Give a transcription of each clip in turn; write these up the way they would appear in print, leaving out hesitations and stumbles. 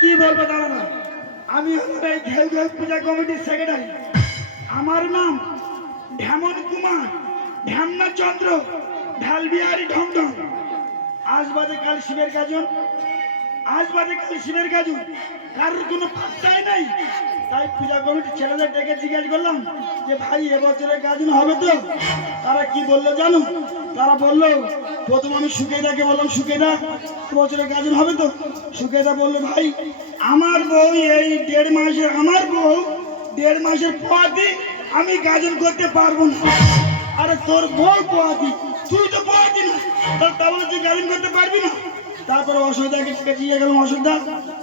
কি বলবো দাঁড়া না, আমি আমার এই ঘেউ ঘেউ পূজা কমিটির সেক্রেটারি। আমার নাম ঢেমন কুমার ঢ্যামনা চন্দ্র ঢালবিহারি ঢংঢং। আজ বাদে কাল শিবের গাজন, আজ বাদে কাল শিবের গাজন, কারোর কোনো পাত্তাই নাই। তাই পূজা কমিটির ছেলেদের ডেকে জিজ্ঞেস করলাম যে ভাই এবছরের গাজন হবে তো? তারা কি বললো জানো? তারা বললো, প্রথম আমি সুকেদাকে বললাম, সুকেদা এবছরের গাজন হবে তো? সুকেদা বললো, ভাই আমার বউ এই 1.5 মাসে, আমার বউ 1.5 মাসের পরই আমি গাজন করতে পারবো না। আরে তোর বউ পোয়াতি, তুই তো পোয়াতি না, তাহলে তুই গাজন করতে পারবি না? তারপরে অসুবিধাকে জিজ্ঞেস গেলাম, অসুবিধা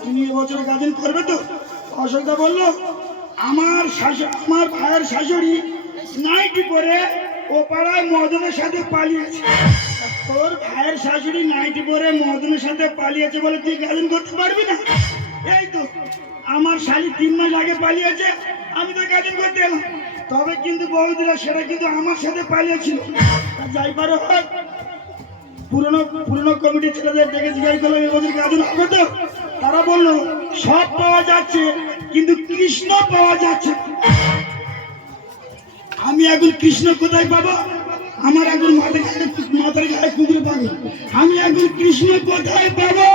তুমি এবছরে গাজন করবে তো? অসুবিধা বললো, আমার ভাইয়ের শাশুড়ি নাইটি পরে ও পাড়ায় মদনের সাথে পালিয়েছে। তোর ভাইয়ের শাশুড়ি নাইটি পরে মদনের সাথে পালিয়েছে বলে তুই গাজন করতে পারবি না? এই তো আমার শালি 3 মাস আগে পালিয়েছে, আমি তো গাজন করতে এলাম। তবে কিন্তু বৌদিরা সেটা কিন্তু আমার সাথে পালিয়েছিল। যাই পারো হোক, পুরনো কমিটির ছেলেদের ডেকে জিজ্ঞাসা করলাম এবছর গাজন হবে তো? তারা বললো সব পাওয়া যাচ্ছে কিন্তু কৃষ্ণ পাওয়া যাচ্ছে। আমি এখন কৃষ্ণ কোথায় পাবো? আমার এখন মাথার গায়ে কুকুর পাবো। আমি এখন কৃষ্ণ কোথায় পাবো?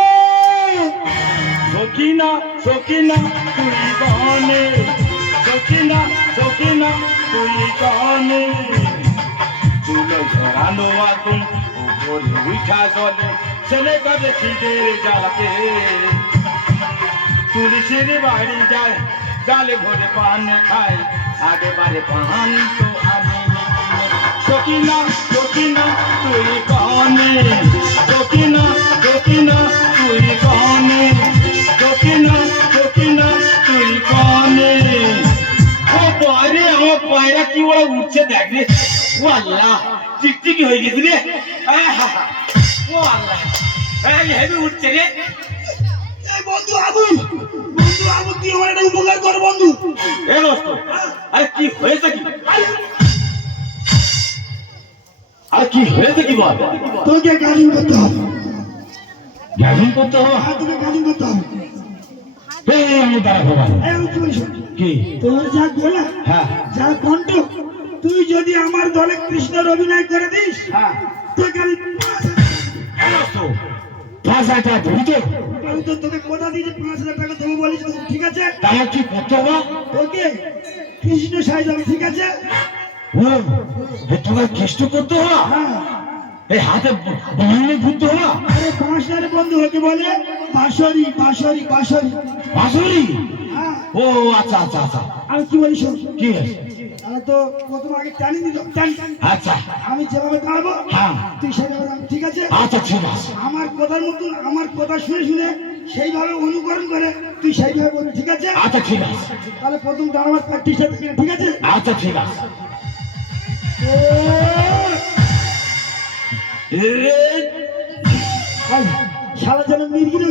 সখিনা সখিনা তুই গানে, সখিনা সখিনা তুই গানে, চুলো ঝরানো আগুন উপরে উঠা জলে, ছেলে কাজে খিদের জ্বালাতে তুলসীর বাড়ি যায়, গালে ভরে পান খায়, আগে বারে পান তো আমি সখিনা সখিনা তুই গানে, সখিনা সখিনা তুই গানে, সখিনা সখিনা তুই গানে। ও বাইরে আমার পায়রা কি ওরা উঠছে দেখ রে, ও আল্লাহ টিকটিকি হয়ে গেছে রে, ও আল্লাহ হেভি উঠছে রে। বন্ধু আবুল, বন্ধু আবুল, তুই আমার একটা উপকার কর বন্ধু। এ দোস্ত, আরে কি হয়েছে কি? আরে কি হয়েছে কি বল? তোকে গাজন করতে হবে। গাজন করতে হবে? হ্যাঁ, তোকে গাজন করতে হবে। আমি দাঁড়া ভগবান আমি কি বলছি কি তোর যা গোলা, হ্যাঁ যা কণ্ঠ, তুই যদি আমার দলে কৃষ্ণের অভিনয় করে দিস, হ্যাঁ তোকে আমি 5,000 টাকা দিবি তো? আমি তো তোকে কথা দিয়েছি 5,000 টাকা দেবো বলিস, ঠিক আছে? তাহলে কি করতে হবে? তোকে কৃষ্ণ সাইজ হবে, ঠিক আছে? তোকে কৃষ্ণ করতে হবে? হ্যাঁ। এই হাতে বাংলা ঘুরতে হবে? আরে বাঁশারে বন্ধু হতে বলে বাঁশরি, বাঁশরি, বাঁশরি। বাঁশরি? হ্যাঁ। ও আচ্ছা আচ্ছা আচ্ছা। আমি কি বলি শোন, কি হয়েছে? তাহলে তো প্রথম আগে টানি দিত, টান। আচ্ছা আমি যেভাবে দাঁড়াবো হ্যাঁ তুই সেভাবে দাঁড়াবি, ঠিক আছে? আচ্ছা ঠিক আছে। আমার কথার মতন, আমার কথা শুনে শুনে সেইভাবে অনুকরণ করে তুই সেইভাবে বলবি, ঠিক আছে? আচ্ছা ঠিক আছে। তাহলে প্রথম দাঁড়াবার প্র্যাকটিসটা দেখবি, ঠিক আছে? আচ্ছা ঠিক আছে। সারা যেন মির্গিরে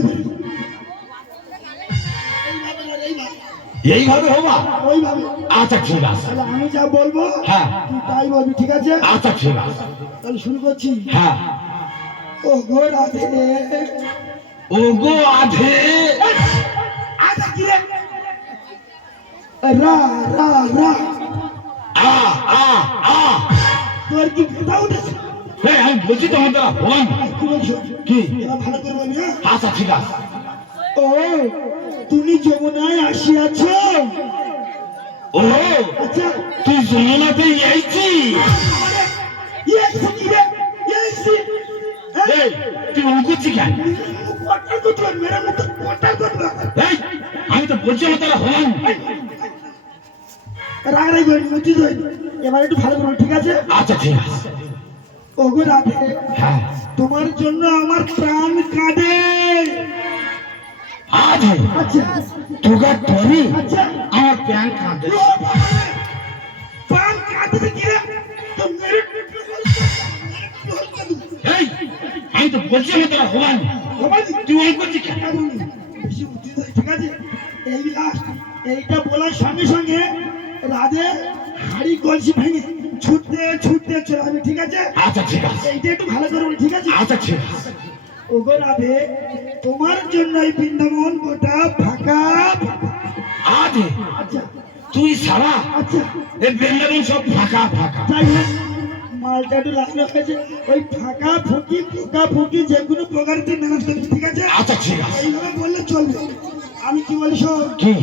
এইভাবে হবা? ওইভাবে। আচ্ছা ঠিক আছে। তাহলে আমি যা বলবো হ্যাঁ তুই তাই বলবি, ঠিক আছে? আচ্ছা ঠিক আছে। তাহলে শুরু করছি। হ্যাঁ। ও গো রাধে, ও গো আধে, আধা কি রে? রা রা রা, আ আ আ। তোর কি কথা উঠেছে? আমি বলছি তো আমার দ্বারা ভগবান। কি বলছো? কি? এবার ভালো করে বলবি, হ্যাঁ? আচ্ছা ঠিক আছে। ও তুমি যমুনায় আসিয়াছ? ও আচ্ছা, তুই যমুনাতে এসেছি? কি রে? এই তুই উঠছি কেন? এই আমি তো বলছি আমার দ্বারা ভগবান। রাগারাগি করিনি, বুঝছিস তো? এবার একটু ভালো করে, ঠিক আছে? আচ্ছা ঠিক আছে। ওগো রাধে, হ্যাঁ তোমার জন্য আমার প্রাণ কাঁদে। আধে আচ্ছা তোকে ধরি আচ্ছা, আমার প্যান কাঁদে। ও বাবা রে, প্রাণ কাঁদে কি রে? তো মেরে এই আমি তো বলছি আমার দ্বারা ভগবান, তুই ওই করছিস কেন? বেশি বুদ্ধি তো, ঠিক আছে? এই লাস্ট, এইটা বলার সঙ্গে সঙ্গে রাধে হাড়ি কলসি ভেঙে ছুটতে ছুটতে চলে আসবে, ঠিক আছে? আচ্ছা ঠিক আছে। এইটা একটু ভালো করে বলি, ঠিক আছে? আচ্ছা ঠিক আছে। ওগো রাধে, তোমার জন্য এই বৃন্দাবন গোটা ফাঁকা আজে আচ্ছা তুই সারা আচ্ছা এই বৃন্দাবন সব ফাঁকা ফাঁকা। যাই হোক মালটা একটু লাগলো হয়েছে ওই ফাঁকা ফুকি যে কোনো প্রকারের ম্যানেজ করবি ঠিক আছে আচ্ছা ঠিক আছে। এইভাবে বললে চলবে আমি কি বলি শোন কি?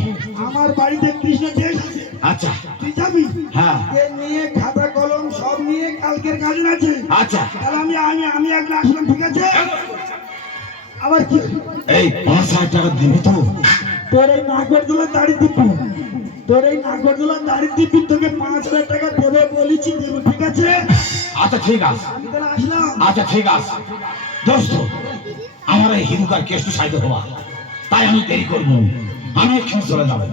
আমার বাড়িতে কৃষ্ণ টেস আছে আচ্ছা তুই যাবি হ্যাঁ এ নিয়ে খাতা কলম সব নিয়ে কালকের কাজ আছে আচ্ছা। তাহলে আমি একলা আসলাম ঠিক আছে আবার কি এই 5,000 টাকা দিবি তো? তোর এই নাগরদোলা দাড়ি দিবি তোকে 5,000 টাকা দেবে বলেছি দেবো ঠিক আছে আচ্ছা ঠিক আছে। আমি তাহলে আসলাম আচ্ছা ঠিক আছে দোস্ত, আমার এই হিন্দুকার কেষ্ট সাইড হওয়া তাই আমি দেরি করবো, আমি এখানে চলে যাবো।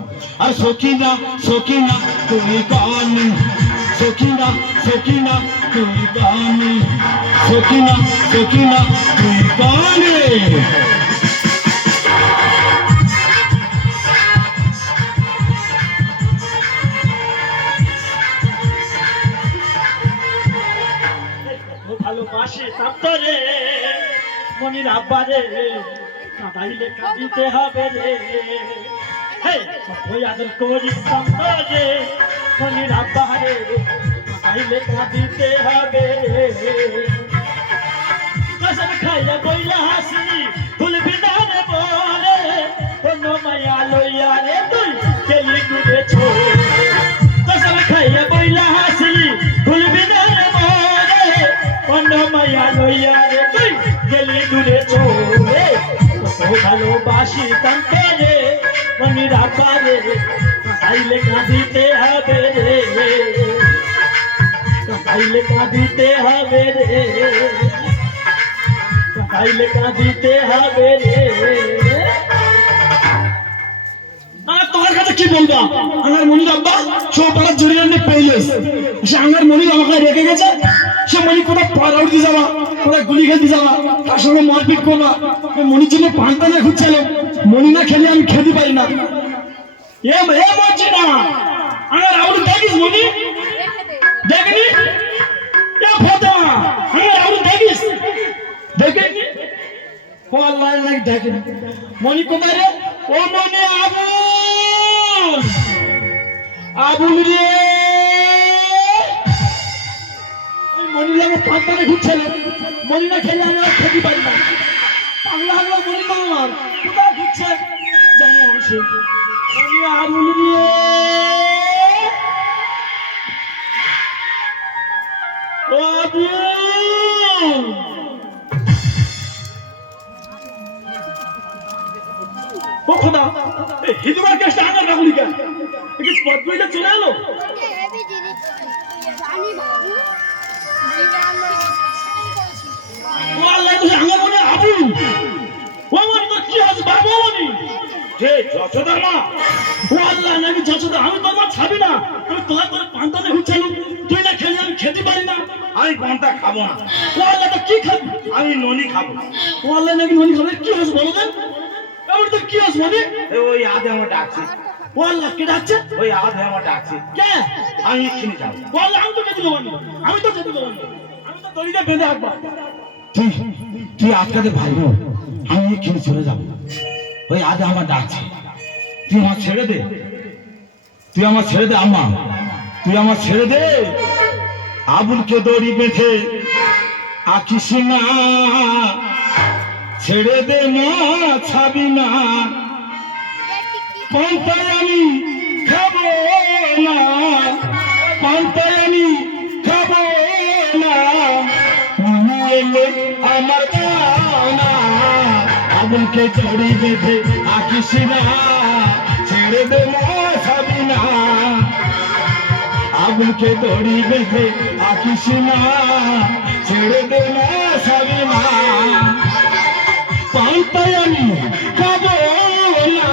আর সখিনা সখিনা তুমি কানি, সখিনা সখিনা তুমি কানি, সখিনা সখিনা তুমি কানি। ভালোবাসে তাপ্তরে মনির আব্বারে কাঁদাইলে কাঁদিতে হবে রে, সভ্য আদর করি তাপ্তরে মনির আব্বারে কাঁদাইলে কাঁদিতে হবে রে। কসম খাইয়া বইলা হাসি ভুলবি না রে বলে, অন্য মায়া লইয়া রে তুই গেলি দূরে ছোড়ে। কসম খাইয়া বইলা হাসি ভুলবি না রে বলে, অন্য মায়া লইয়া রে তুই গেলি দূরে ছোড়ে। কত ভালোবাসি তাকে রে মনির আব্বারে কাঁদাইলে কাঁদিতে হবে রে, কাঁদাইলে কাঁদিতে হবে রে, কাঁদাইলে কাঁদিতে হবে রে। তোমার কাছে কি বলবো? আমার মনির আব্বা চৌপাড়া জড়িয়ে নিয়ে পেয়েছে, সে আমার মনির আমাকে রেখে গেছে। সে মনি কোথাও পাড়া উঠতে যাওয়া, কোথায় গুলি খেলতে যাওয়া, তার সঙ্গে মারপিট করবা। মনির জন্য পান্তা না ঘুরছিল, মনি না খেলে আমি খেতে পারি না। এ মরছে না আমার আউট দেখিস মনি দেখনি, এ ফোটা আমার আউট দেখিস দেখেনি, ও আল্লাহ নাকি দেখেনি। মনি কোথায় রে? ও মনি আবুল, আবুল রে, মনি লাগে পাঁচটানে ঘুরছিল, মনি না খেলে আমি আর খেতে পারি না। পাগলা হাগলা মনি না আমার কোথায় ঘুরছে জানি আমি সে। মনি আবুল রে, ও আবুল, ও খোদা হিন্দুবার কেসটা আনার রাখুনি কেন? একটু পদ্মইটা চলে এলো। ও আল্লাহ তুই আমার মনে আবুল, ও আমার তো কি আছে বাবা মনি হে যশোদা মা, ও আল্লাহ নাকি যশোদা, আমি তো আমার ছাবি না, আমি তোলা করে পান্তানে ঘুরছিলাম, তুই না খেলে আমি খেতে পারি না। আমি কোনটা খাবো না, ও আল্লাহ তো কি খাবি? আমি ননি খাবো। ও আল্লাহ নাকি ননি খাবে, কি হয়েছে বলো দেন? আমার তো কি আছে মনি? ওই আধে আমার ডাকছে, ও আল্লাহ কে ডাকছে? ওই আধে আমার ডাকছে, কে? আমি এক্ষুনি যাবো। ও আল্লাহ আমি তো যেতে দেবো না, আমি তো যেতে দেবো না, আমি তো দড়িতে বেঁধে রাখবো। তুই তুই আটকাতে পারবো, আমি এক্ষুনি চলে যাবো। ওই আধে আমার ডাকছে, তুই আমার ছেড়ে দে, তুই আমার ছেড়ে দে আম্মা, তুই আমার ছেড়ে দে। আবুলকে দড়ি বেঁধে আঁকিস না, ছেড়ে দে মা ছাবি না, পান্তায় আমি খাবো না, পান্তায় আমি খাবো না, তুমি এলে আমার দাও না। আবুলকে দড়ি বেঁধে আঁকিস না, ছেড়ে দে মা ছাবি না, আবুলকে দড়ি বেঁধে আঁকিস না, ছেড়ে দে মা ছাবি না, পান্তায় আমি খাবো না,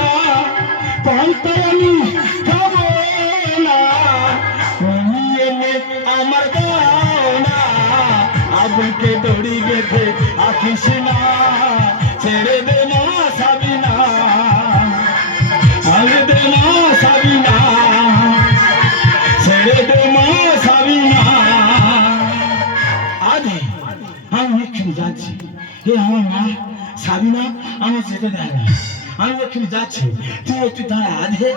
পান্তায় আমি খাবো না, তুমি এলে আমার দাও না। আবুলকে দড়ি বেঁধে আঁকিস না, ছেড়ে দে মা ছাবি না, ছেড়ে দে মা ছাবি না, ছেড়ে দে মা ছাবি না। আজ আমি এক্ষুনি যাচ্ছি, এ আমার মা সাবিনা আমি যেতে দেয় না, আমি এক্ষুনি যাচ্ছি, তুই একটু দাঁড়া আধে,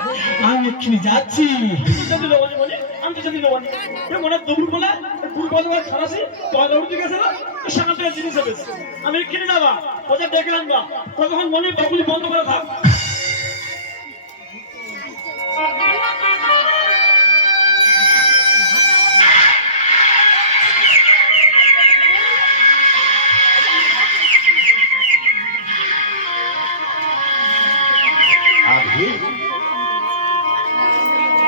আমি এক্ষুনি যাচ্ছি। যদি লোবানি বলি আমি তো যদি লোবানি এ মনে দুপুর বলে দুপুর বলে খারাসি পয়লা উঠে গেছে না সেখান থেকে জিনিস হবে আমি কিনে যাবা ওদের দেখলাম না তখন মনে বাবুলি বন্ধ করে থাক আধে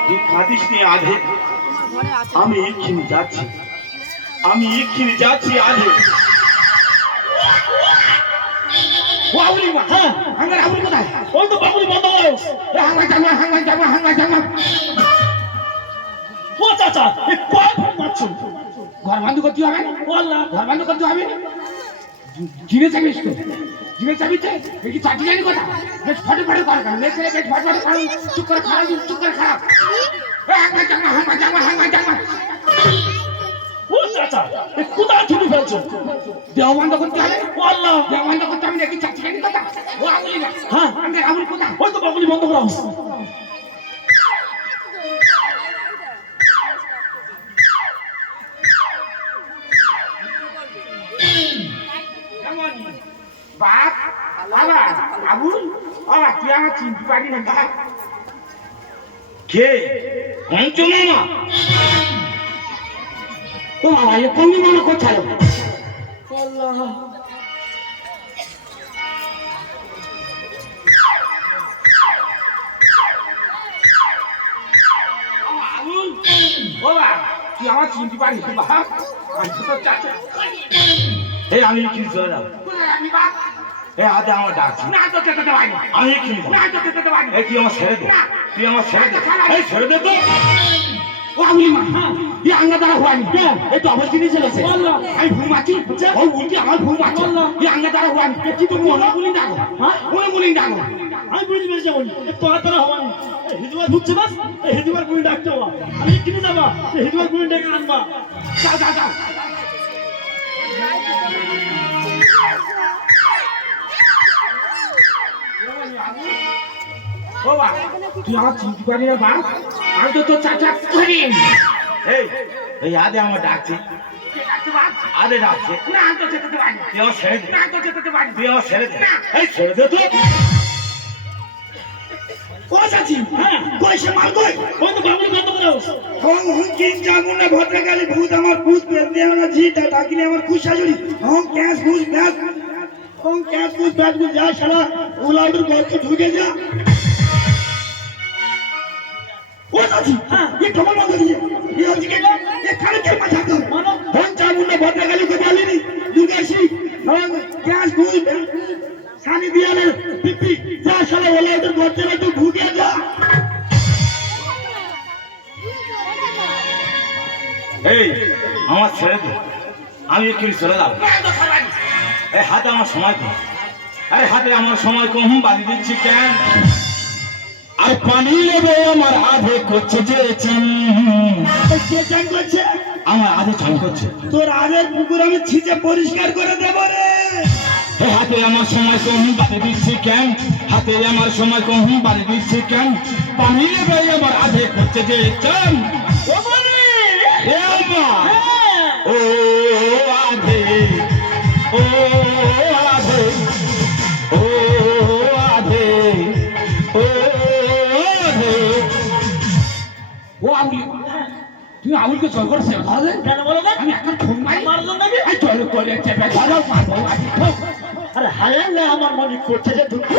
তুই কাঁদিস নি আধে, আমি এক্ষুনি যাচ্ছি, আমি এক্ষুনি যাচ্ছি আধে। ও আউলি মা, হ্যাঁ আমার আউলি কোথায়? ওই তো বাবুলি বন্ধ করো হাঙ্গা ও চাচা এ কয় ফোন মারছো ঘর বন্ধ করতে হবে, ও আল্লাহ ঘর বন্ধ করতে হবে। জিনে চাবিস তো, জিনে চাবিতে কি চাটি জানি কথা? বেশ ফটো ফটো কর, বেশ ফটো ফটো কর, চুপ করে খারাপ, চুপ করে খারাপ। হাঙ্গা ও চাচা এ কোথায় ছুটি ফেলছো দেহ বন্ধ করতে হবে, ও আল্লাহ দেহ বন্ধ করতে হবে নাকি চাটি জানি কথা? ও আউলি মা, হ্যাঁ আমাদের আউলি কোথায়? ওই তো বাবুলি বন্ধ করা হচ্ছে বাপ, বাবা, আবুল, বাবা তুই আমার চিনতে পারি না বাপ। কে পঞ্চমামা? ও বাবা এ কমি মনে করছে আবুল, ও বাবা তুই আমার চিনতে পারিস বাপ? আমি তো তোর চাচা। এই আমি এক্ষুনি চলে যাবো, কোথায় আমি বাপ? এই হাতে আমার ডাকছি, না তো যেতে পারি না, আমি এক্ষুনি যাবো। না তো যেতে পারি না। এই তুই আমার ছেড়ে দে, তুই আমার ছেড়ে দে, এই ছেড়ে দে তো। ও আবুলি মা, ये अंगा द्वारा हुआ नहीं क्या? ये तो अवश्य नहीं चले से। आई भूल माची, और उनकी आवाज भूल माची। ये अंगा द्वारा हुआ नहीं। कि तुम उन्हें बोलिंग डालो, हाँ? उन्हें बोलिंग डालो। আমি বুঝতে পেরেছি বলি তোরা তোরা হওয়ানি হিদুয়ার বুঝছে না হিদুয়ার গুলি ডাকতে হওয়া আমি কিনে যাবা হিদুয়ার গুলি ডেকে আনবা जाओ जाओ जाओ। ओ बा, तू यहाँ चिंती पारी ना बा? हम तो चाचा करी। এই হাতে আমার ডাকছি, ये डाक्टर बा, আদে ডাকছে, ना हम तो जेते पारी। তুই আমার ছেড়ে দে, ना तो जेते पारी। তুই আমার ছেড়ে দে, এই ছেড়ে দে তো। ओ चाची, हाँ, कोई से मार कोई। ওই তো বাবুলি বন্ধ করে দাও हम किन जामुन ने भद्रकाली भूत हमार भूत पेरते हैं ना जीता ताकि ने हमार खुश आजुरी हम कैश घुस बैठ जा शाला उलाउडर घर के ढुके जा ओ चाची हां ये डबल बंद दीजिए ये हो जी के ये खाने के मजा कर मानो हम जामुन ने भद्रकाली को बोली नहीं दुर्गाशी हम कैश घुस सानी दिया ने पिपी जा शाला उलाउडर घर के तू ढुके जा এই আমার ছেড়ে দে, আমি এক্ষুনি চলে যাবো। मैं तो खराब এই হাতে আমার সময় কম, আরে হাতে আমার সময় কম, বাড়ি দিচ্ছি কেন? আর পানি নেবে আমার আধে করছে যে চিন, কে চান করছে আমার আধে চান করছে। তোর আগের পুকুর আমি ছিঁচে পরিষ্কার করে দেবো রে এই হাতে আমার সময় কম, বাড়ি দিচ্ছি কেন? হাতে আমার সময় কম, বাড়ি দিচ্ছি কেন? পানি নেবে আমার আধে করছে যে চান। ও বলি এ আমার ও আধে, ও আধে, ও আধে, ও আধে। ও আবুল তুই আবুলকে জল করে সেবা ধরে কেন বলো না আমি এখন ফোন মারি মারলো নাকি এই জল করে চেপে ধরো মারবো আজকে আরে হায়াল না আমার মনে করছে যে তুমি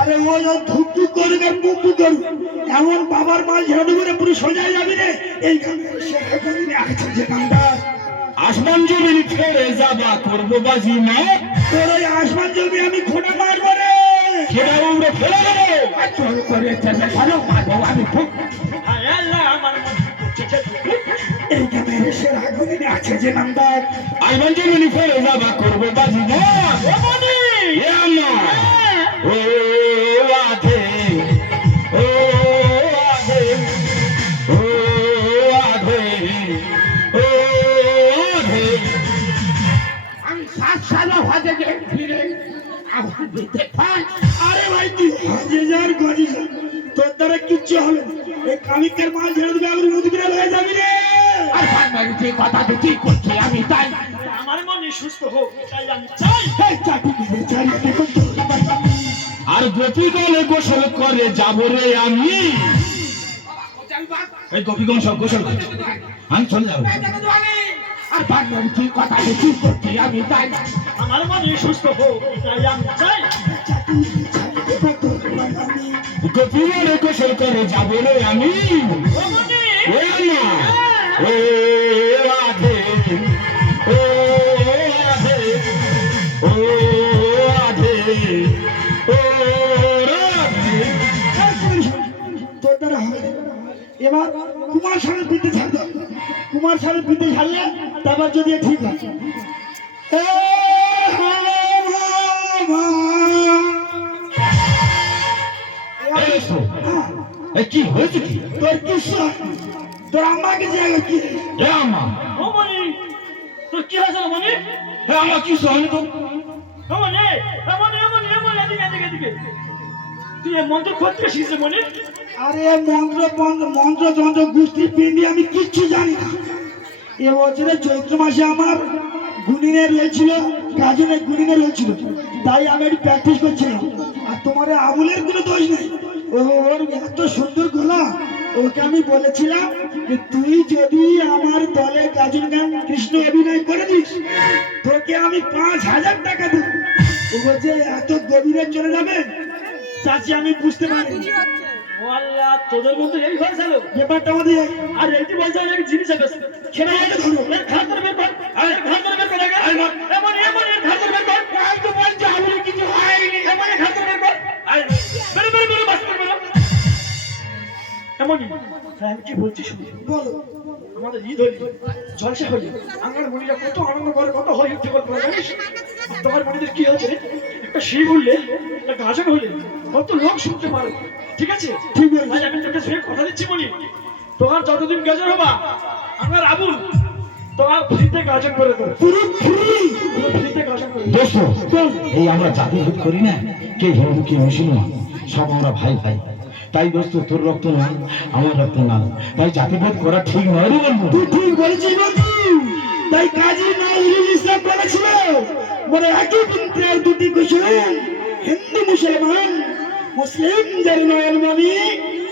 আরে ও যখন ধুক ধুক করুক আর মুখ মুখ করুক এমন বাবার মাল ঝেড়ে করে পুরো সোজা যাবি রে এই সেখানে আছে যে কান্দার আসমান জমিন ছেড়ে যাবা করবো বাজি মা, তোর ওই আসমান জমি আমি খোঁটা মারবো রে সেটা উড়ে ফেলে দেবো। আর জল করে চেপে ধরো মারবো আমি খুব হায়াল না আমার মনে করছে যে তুমি এই গ্রামের সেরা গুলিনে আছে যে নামদার আসমান জমিন ছেড়ে যাবা করবো বাজি মা। ও বলি এ আমার ও আধে, ও আধে, ও আধে, ও আধে। আমি 7 সাল হয়ে গেছে ফিরে আমার দিতে পান যে যার গজি যা, তোর দ্বারা কিচ্ছু হবে না। এই কামিকার মাল ঝেড়ে দিবে, আবার মুদগিরা হয়ে যাবি রে। আর ভাই ভাই যে কথা ঠিক করছি আমি তাই। আমার মনে সুস্থ হোক এটাই আমি চাই। এই চাকরি দিবে, চাকরি করতে আর গোপীগণে গোসল করে যাব রে আমি। এই গোপীগণ সব গোসল করে, আমি চলে যাবো। আর ভাই ভাই যে কথা ঠিক করছি আমি তাই। আমার মনে সুস্থ হোক এটাই আমি চাই। গোপীগণে গোসল করে যাব রে আমি। ও মনি, ও না, ও রাধে, ও রাধে, ও রাধে, ও রাধে। তোর দ্বারা হবে না। এবার কুমার স্বামীর বিদ্যে ছাড়বে, কুমার স্বামীর বিদ্যে ছাড়লে তারপর যদি ঠিক হয়। এই শো, এই কি হয়েছে কি? তোর কিসা, তোর আমাকে যে কি এ আমা, ও মনি, তোর কি হয়েছে রে মনি? এ আমা কি হয়নি তো? ও মনি, ও মনি, ও মনি, ও মনি, এদিকে, এদিকে, এদিকে। তুই এই মন্ত্র করতে শিখছে মনি? আরে মন্ত্র যন্ত্র গোষ্ঠী পিন্ডি আমি কিচ্ছু জানি না। এবছরে চৈত্র মাসে আমার গুনিনের রয়েছিল, গাজনের গুনিনের রয়েছিল, তাই আমি একটু প্র্যাকটিস করছিলাম। আর তোমার এই আবুলের কোনো দোষ নেই, ওর এত সুন্দর গলা। ওকে আমি বলেছিলাম যে তুই যদি আমার দলে গাজন গান কৃষ্ণ অভিনয় করে দিস, তোকে আমি 5,000 টাকা দেবো। ও বলছে এত গভীরে চলে যাবে চাচি, আমি বুঝতে পারিনি। ও আল্লাহ, তোদের মধ্যে এই হয়েছে লো? ব্যাপারটা আমাদের আর এই যে বলছে আমি একটা জিনিস আছে, খেলা এটা ধরো, এর ঘাট ধরে বের কর, এর ঘাট ধরে বের কর আগে। এমন এর ঘাট ধরে বের কর। আমি তো বলছি আমি কিছু হয়নি। এমন ঘাট ধরে বের কর। বেরো, বেরো, বেরো, বাস কর, বেরো। এমনই। হ্যাঁ, আমি কি বলছি শুনি। বলো। আমাদের ঈদ হলি, জলসা হলি, আঙ্গার মনিরা কত আনন্দ করে, কত হয় উঠতে করে জানিস? আর তোমার মনিদের কি হচ্ছে, একটা শিব উঠলে, একটা গাজন হলে কত লোক শুনতে পারে। ঠিক আছে, ঠিক আছে। আজ আমি তোকে সঙ্গে কথা দিচ্ছি মনি, তোমার যতদিন গাজন হবা, আমার আবুল তোমার ফ্রিতে গাজন করে দেবো। পুরো ফ্রি। পুরো ফ্রিতে গাজন করে দেবো। দোস্ত, এই আমরা জাতিভেদ করি না, কে হিন্দু কে মুসলমান, সব আমরা ভাই ভাই। তাই দোস্ত, তোর রক্ত না আমার রক্ত না, তাই জাতিভেদ করা ঠিক নয় রে বন্ধু। তুই ঠিক বলেছিস বন্ধু। তাই কাজী নজরুল ইসলাম বলেছিল, বলে একই বৃন্তের দুটি কুসুম, হিন্দু মুসলমান, মুসলিম যার নয়ন মনি,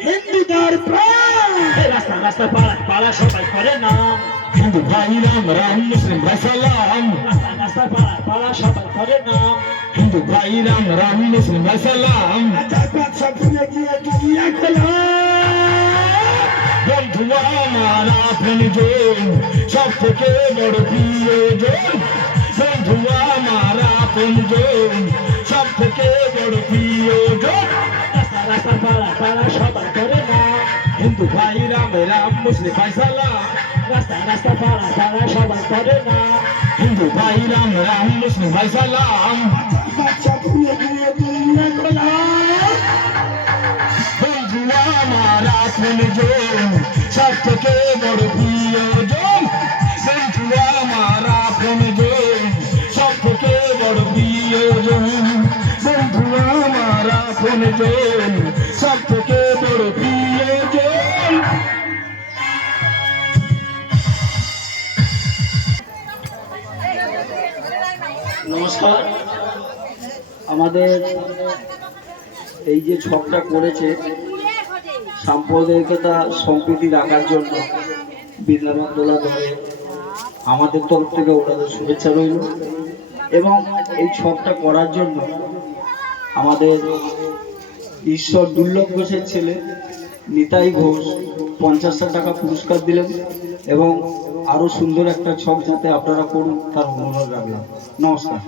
হিন্দু তার প্রাণ। এই রাস্তা রাস্তা পাড়া পাড়া সবাই করে নাম। হিন্দু ভাই রাম রাম, মুসলিম ভাই সালাম। রাস্তা রাস্তা পাড়া পাড়া সবাই করে নাম। হিন্দু ভাই রাম রাম, মুসলিম ভাই সালাম। জাকাত সব ভুলে গিয়ে দুনিয়া খোলা। বন্ধু আমার আপনজন, সব থেকে বড় প্রিয়জন। বন্ধু আমার আপনজন, সব থেকে বড় প্রিয়জন। রাস্তা রাস্তা পাড়া পাড়া সবাই করে নাম। হিন্দু ভাই রাম রাম, মুসলিম ভাই সালাম। রাস্তা রাস্তা পাড়া পাড়া সবাই করে নাম। হিন্দু ভাই রাম রাম, মুসলিম ভাই সালাম। জাকাত সব ভুলে গিয়ে দুনিয়া খোলা। বন্ধু আমার আপনজন, সব থেকে বড় প্রিয়জন। বন্ধু আমার আপনজন, সব থেকে বড় প্রিয়জন। বন্ধু আমার আপনজন, সব থেকে বড় প্রিয়জন। নমস্কার। আমাদের এই যে ছকটা করেছে সাম্প্রদায়িকতা সম্প্রীতি রাখার জন্য বৃন্দাবন দোলা দলে আমাদের তরফ থেকে ওনাদের শুভেচ্ছা রইল। এবং এই ছকটা করার জন্য আমাদের ঈশ্বর দুর্লভ ঘোষের ছেলে নিতাই ঘোষ 50,000 টাকা পুরস্কার দিলেন এবং আরো সুন্দর একটা ছক যাতে আপনারা করুন তার অনুরোধ রাখলাম। নমস্কার।